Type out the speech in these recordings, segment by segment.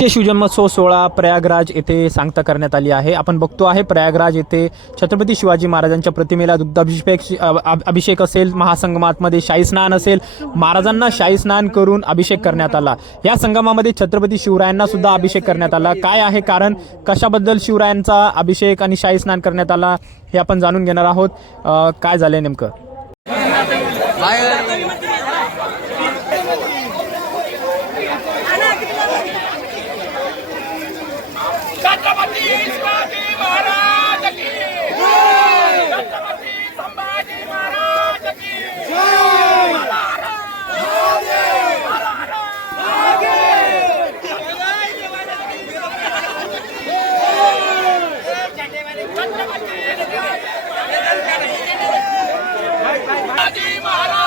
राष्ट्रीय शिवजन्मोत्सव सोहळा प्रयागराज येथे सांगता करण्यात आली आहे. आपण बघतो आहे प्रयागराज येथे छत्रपती शिवाजी महाराजांच्या प्रतिमेला दुग्धाभिषेक अभिषेक असेल महासंगमातमध्ये शाही स्नान असेल महाराजांना शाही स्नान करून अभिषेक करण्यात आला. या संगमामध्ये छत्रपती शिवरायांना सुद्धा अभिषेक करण्यात आला. काय आहे कारण कशाबद्दल शिवरायांचा अभिषेक आणि शाही स्नान करण्यात आला हे आपण जाणून घेणार आहोत. काय झालंय नेमकं? महाराज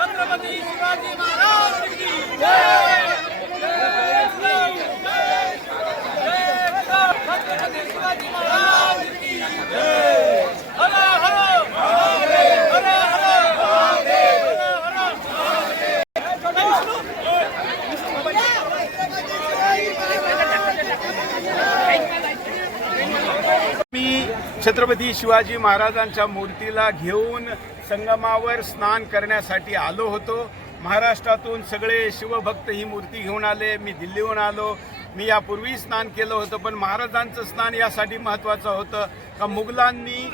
छत्रपती शिवाजी महाराज की जय जय छत्रपती शिवाजी महाराज की जय हर हर हर हर मी छत्रपती शिवाजी महाराजांच्या मूर्तीला घेऊन संगमावर स्नान करण्यासाठी आलो होतो. महाराष्ट्रातून सगळे शिवभक्त ही मूर्ती घेऊन आले. मी दिल्लीहून आलो. मी यापूर्वी स्नान केलं होतं पण महाराजांचं स्नान यासाठी महत्त्वाचं होतं का मुघलांनी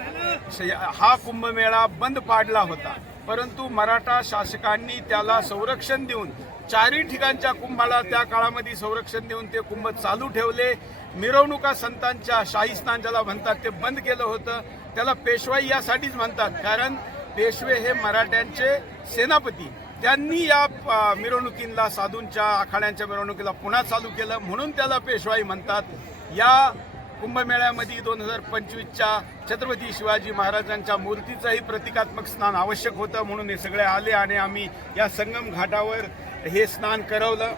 श- हा कुंभमेळा बंद पाडला होता. परंतु मराठा शासकांनी त्याला संरक्षण देऊन चारही ठिकाणच्या कुंभाला त्या काळामध्ये संरक्षण देऊन ते कुंभ चालू ठेवले. मिरवणुका संतांच्या शाही स्नान ज्याला म्हणतात ते बंद केलं होतं. त्याला पेशवाई यासाठीच म्हणतात कारण पेशवे हे मराठ्यांचे सेनापती. त्यांनी या मिरवणुकींला मिरवणुकींना साधूंच्या आखाड्यांच्या मिरवणुकीला पुन्हा चालू केलं म्हणून त्याला पेशवाई म्हणतात. या कुंभमेळ्यामध्ये दोन हजार पंचवीसच्या छत्रपती शिवाजी महाराजांच्या मूर्तीचंही प्रतिकात्मक स्नान आवश्यक होतं म्हणून हे सगळे आले आणि आम्ही या संगम घाटावर हे स्नान करवलं.